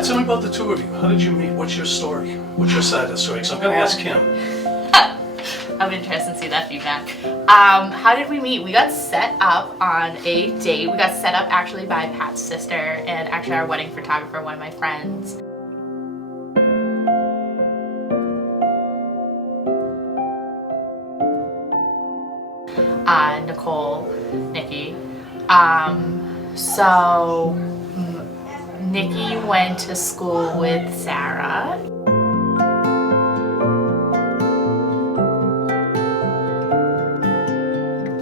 So tell me about the two of you. How did you meet? What's your story? What's your side of the story? Because I'm going to ask him. I'm interested to see that feedback. How did we meet? We got set up on a date. We got set up actually by Pat's sister and actually our wedding photographer, one of my friends. Nikki. So Nikki went to school with Sarah.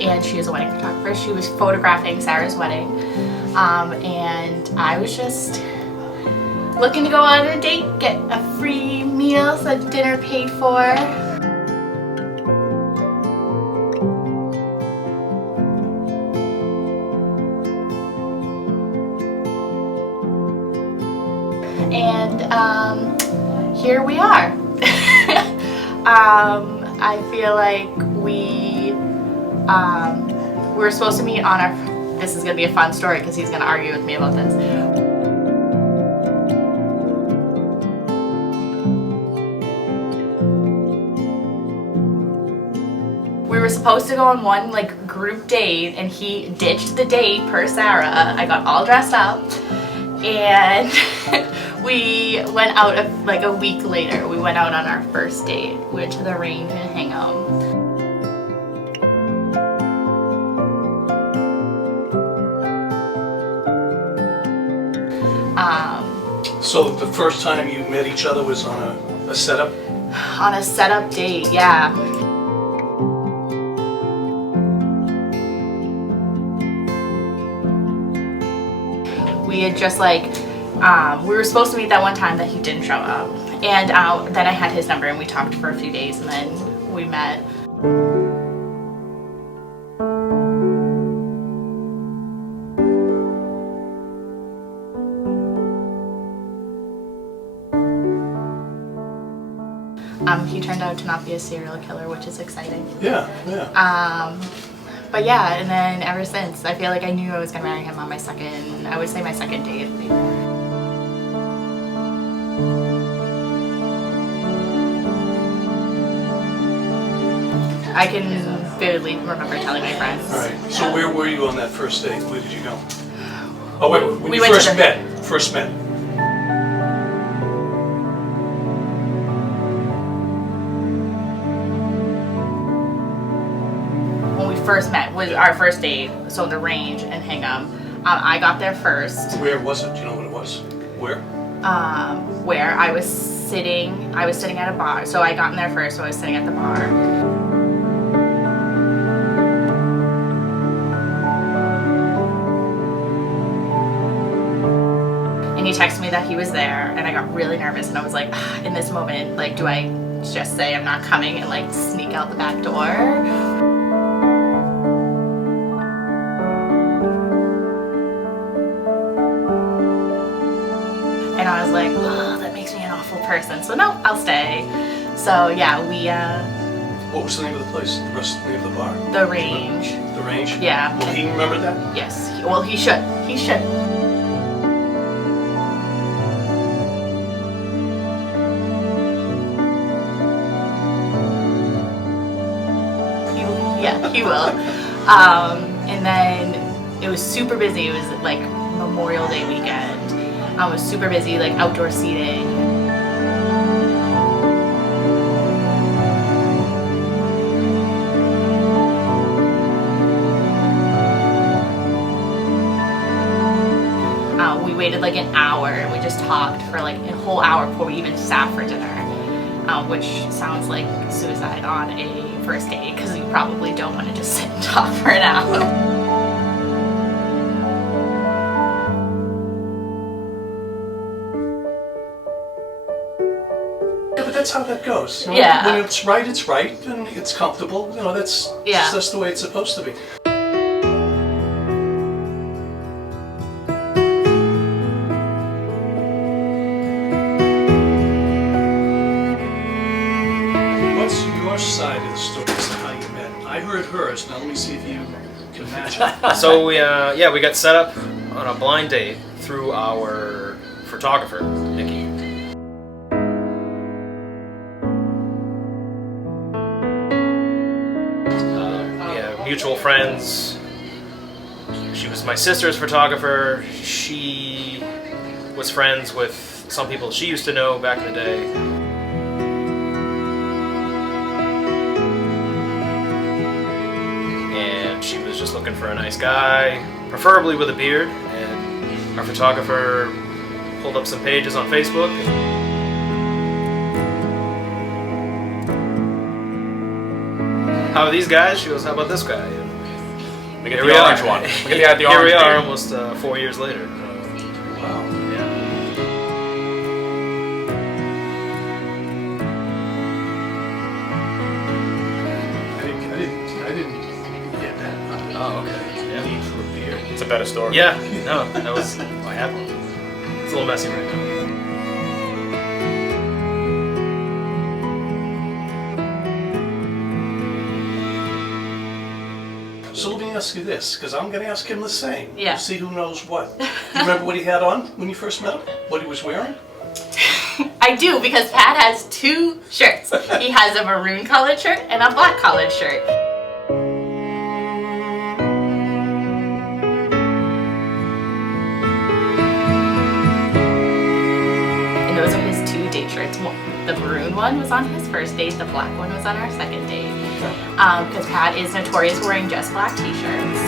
And she is a wedding photographer. She was photographing Sarah's wedding. And I was just looking to go on a date, get a free meal, so dinner paid for. And here we are. I feel like we were supposed to meet on our, this is going to be a fun story because he's going to argue with me about this. We were supposed to go on one like group date and he ditched the date per Sarah. I got all dressed up and we went out like a week later. We went out on our first date. We went to the range in Hingham. So the first time you met each other was on a setup? On a setup date, yeah. We had just like, we were supposed to meet that one time that he didn't show up. And then I had his number and we talked for a few days and then we met. He turned out to not be a serial killer, which is exciting. Yeah, yeah. But yeah, and then ever since, I feel like I knew I was gonna marry him on my second, I would say my second date. I can vividly remember telling my friends. All right. So where were you on that first date? Where did you go? Oh wait, when we you went first to met. First met. First met was our first date, so the range in Hingham. I got there first. Where was it? Do you know what it was? Where? Where I was sitting at a bar. So I got in there first, so I was sitting at the bar. And he texted me that he was there, and I got really nervous, and I was like, in this moment, like, do I just say I'm not coming and like sneak out the back door? And I was like, oh, that makes me an awful person. So no, I'll stay. So yeah, we What was the name of the place? The rest of the name of the bar? The Range. The Range? Yeah. Will he remember that? Yes. Well, he should. He should. Yeah, he will. And then it was super busy. It was like Memorial Day weekend. I was super busy, like outdoor seating. We waited like an hour and we just talked for like a whole hour before we even sat for dinner, which sounds like suicide on a first date because you probably don't want to just sit and talk for an hour. That's how that goes. You know, Yeah. When it's right, and it's comfortable. You know, that's the way it's supposed to be. What's your side of the story as to how you met? I heard hers. Now let me see if you can match it. So we got set up on a blind date through our photographer. mutual friends. She was my sister's photographer. She was friends with some people she used to know back in the day. And she was just looking for a nice guy, preferably with a beard. And our photographer pulled up some pages on Facebook. How are these guys? She goes, how about this guy? And We get the orange one. We get the Here orange we are, beard. almost 4 years later. Wow. Yeah. I didn't get that. Oh, okay. Yeah. Need for a beard. It's a better story. Yeah. No, that was. I had one. It's a little messy right now. So let me ask you this, because I'm going to ask him the same. Yeah. See who knows what. You remember what he had on when you first met him? What he was wearing? I do, because Pat has 2 shirts. He has a maroon colored shirt and a black colored shirt. And those are his 2 date shirts. The maroon one was on his first date, the black one was on our second date. Because Pat is notorious for wearing just black t-shirts.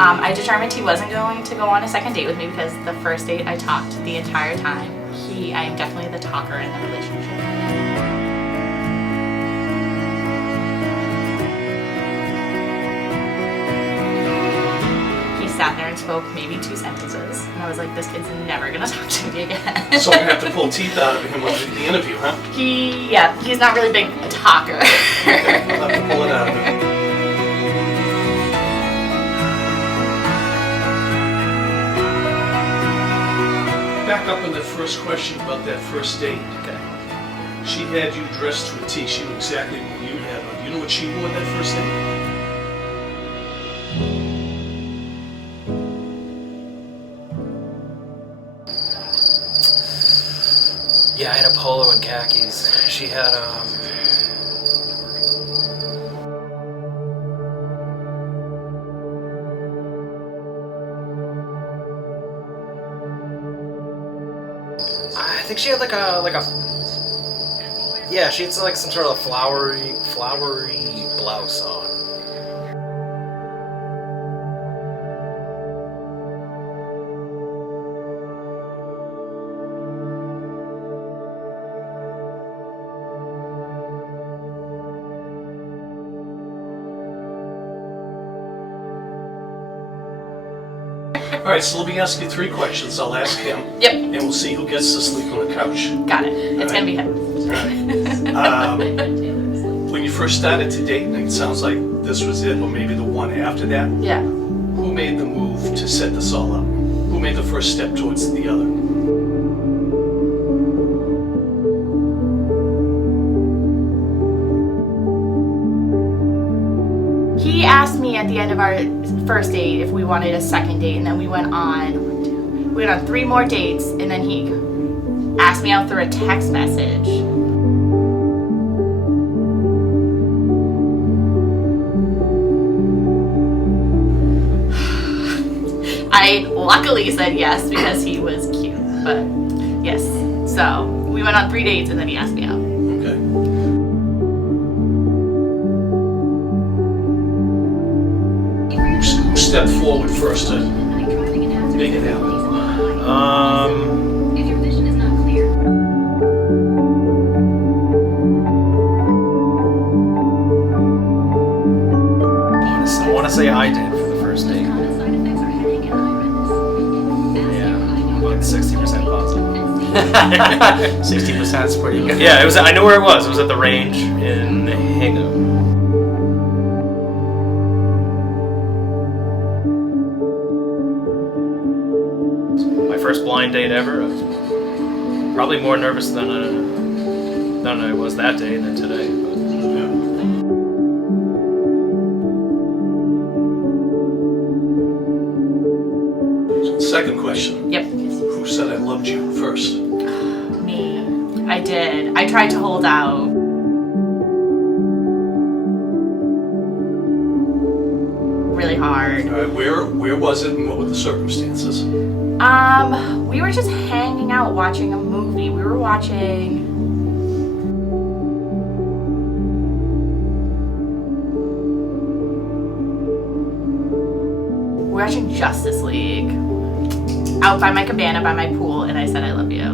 I determined he wasn't going to go on a second date with me because the first date I talked the entire time. I am definitely the talker in the relationship. He sat there and spoke maybe 2 sentences, and I was like, this kid's never gonna talk to me again. So I'm going to have to pull teeth out of him with the interview, huh? He's not really big a talker. I'll have to pull it out of him. Back up on the first question about that first date. Okay. She had you dressed to a T. She knew exactly what you had on. Do you know what she wore that first date? Yeah, I had a polo and khakis. She had I think she had like a yeah, she had like some sort of flowery blouse on. All right, so let me ask you 3 questions. I'll ask him. Yep, And we'll see who gets to sleep on the couch. got it. It's gonna be him. When you first started to date, and it sounds like this was it, or maybe the one after that, Yeah. who made the move to set this all up? Who made the first step towards the other? He asked me at the end of our first date if we wanted a second date, and then we went on 3 more dates, and then he asked me out through a text message. I luckily said yes because he was cute, but yes. So we went on 3 dates, and then he asked me out. Okay. Who stepped forward first to make it happen? If your vision is not clear. I want to say I did for the first date. Common side effects are headache and eye redness. Yeah, about 60% positive. 60% is pretty good. Yeah, it was. I knew where it was. It was at the range in Hingham. My first blind date ever. I was probably more nervous than I was that day than today. But. Second question. Yep. Who said I loved you first? Me. I did. I tried to hold out. Really hard. All right, where was it and what were the circumstances? We were just hanging out watching a movie. We were watching Justice League out by my cabana, by my pool, and I said I love you.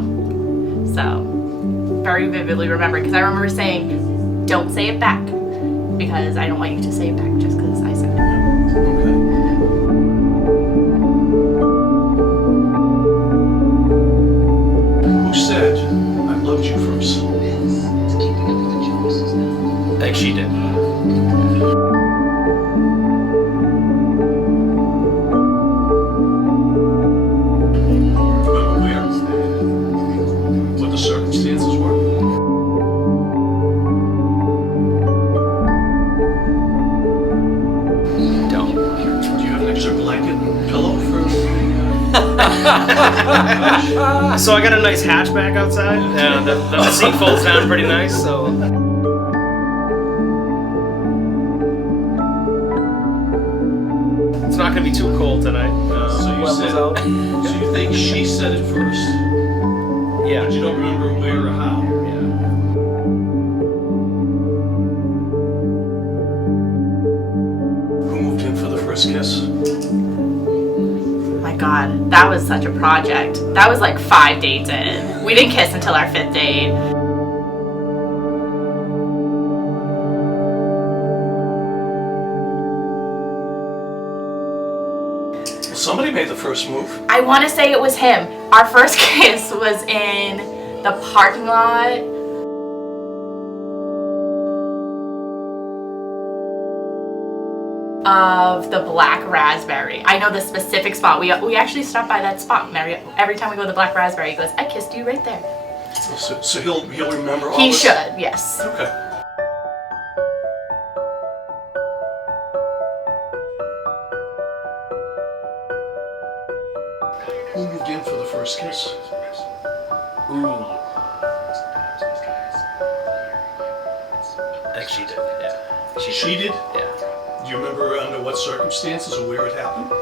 So, very vividly remember, because I remember saying, don't say it back, because I don't want you to say it back just because I said it. Okay. Who said I loved you first? I think she did. Remember where? What the circumstances were? Don't. Do you have an extra blanket and pillow for the So I got a nice hatchback outside. The seat folds down pretty nice, so. It's not gonna be too cold tonight. So you weather's said, out. so you think she said it first, Yeah. but you don't remember where or how? Yeah. Who moved in for the first kiss? My God, that was such a project. That was like 5 dates in. We didn't kiss until our 5th date. Well, somebody made the first move. I want to say it was him. Our first kiss was in the parking lot. Of the Black Raspberry. I know the specific spot. We actually stopped by that spot. Every time we go to the Black Raspberry, he goes, I kissed you right there. So he'll remember all He this? should, yes. Okay. Who moved in for the first kiss? Ooh. I think she did, yeah. She did? Yeah. Do you remember under what circumstances or where it happened?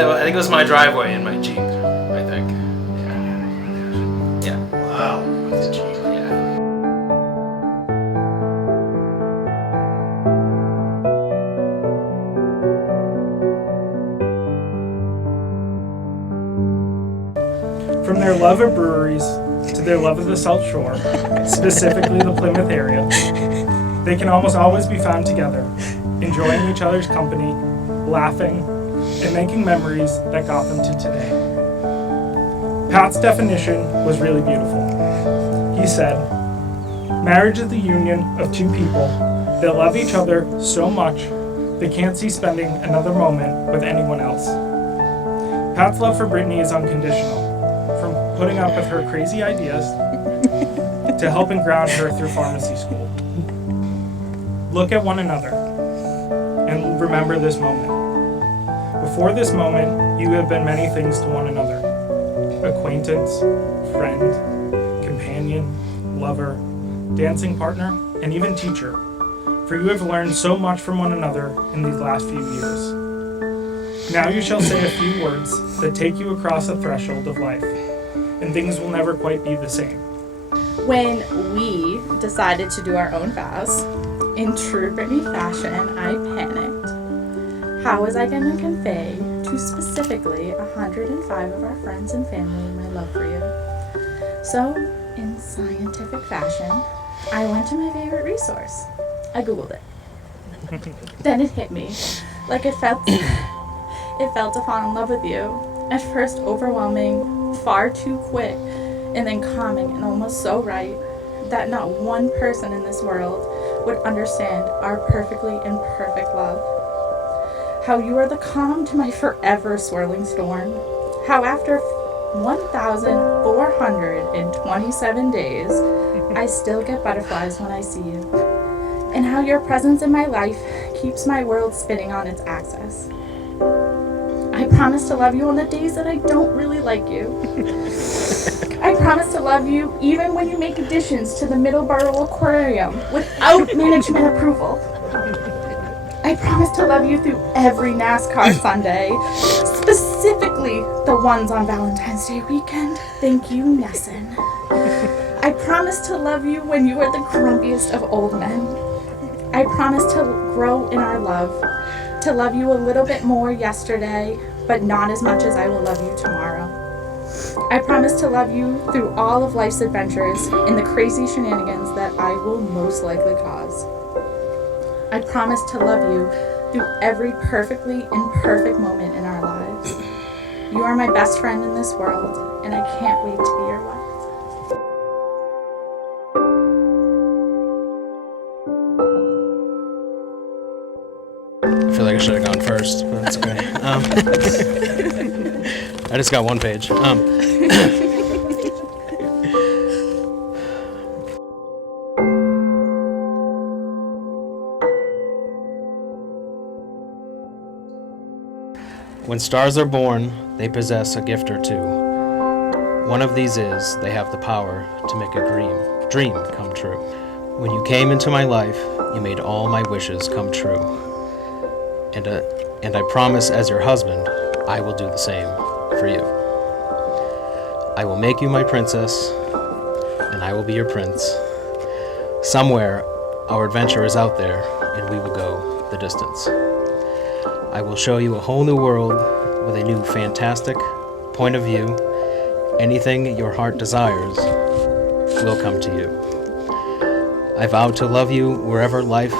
I think it was my driveway in my Jeep, I think. Yeah. Wow. The Jeep. Yeah. From their love of breweries to their love of the South Shore, specifically the Plymouth area, they can almost always be found together, enjoying each other's company, laughing, and making memories that got them to today. Pat's definition was really beautiful. He said, "Marriage is the union of two people that love each other so much they can't see spending another moment with anyone else." Pat's love for Brittany is unconditional, from putting up with her crazy ideas to helping ground her through pharmacy school. Look at one another and remember this moment. Before this moment, you have been many things to one another. Acquaintance, friend, companion, lover, dancing partner, and even teacher. For you have learned so much from one another in these last few years. Now you shall say a few words that take you across the threshold of life, and things will never quite be the same. When we decided to do our own vows, in true Brittany fashion, I panicked. How was I going to convey to specifically 105 of our friends and family my love for you? So, in scientific fashion, I went to my favorite resource. I Googled it. Then it hit me. Like it felt to fall in love with you. At first overwhelming, far too quick, and then calming and almost so right that not one person in this world would understand our perfectly imperfect love. How you are the calm to my forever swirling storm. How after 1,427 days, I still get butterflies when I see you. and how your presence in my life keeps my world spinning on its axis. I promise to love you on the days that I don't really like you. I promise to love you even when you make additions to the Middleborough Aquarium without management approval. I promise to love you through every NASCAR Sunday, specifically the ones on Valentine's Day weekend. Thank you, Nesson. I promise to love you when you are the grumpiest of old men. I promise to grow in our love, to love you a little bit more yesterday, but not as much as I will love you tomorrow. I promise to love you through all of life's adventures and the crazy shenanigans that I will most likely cause. I promise to love you through every perfectly imperfect moment in our lives. You are my best friend in this world, and I can't wait to be your wife. I feel like I should have gone first, but that's okay. I just got one page. When stars are born, they possess a gift or two. One of these is they have the power to make a dream come true. When you came into my life, you made all my wishes come true. And I promise as your husband, I will do the same for you. I will make you my princess, and I will be your prince. Somewhere, our adventure is out there, and we will go the distance. I will show you a whole new world with a new fantastic point of view. Anything your heart desires will come to you. I vow to love you wherever life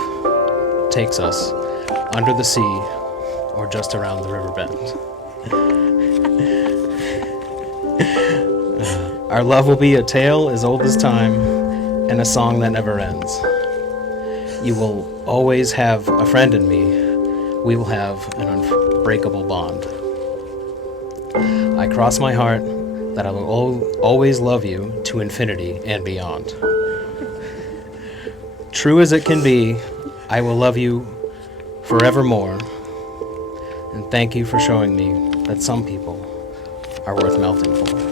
takes us, under the sea or just around the river bend. Our love will be a tale as old as time and a song that never ends. You will always have a friend in me. We will have an unbreakable bond. I cross my heart that I will always love you to infinity and beyond. True as it can be, I will love you forevermore. And thank you for showing me that some people are worth melting for.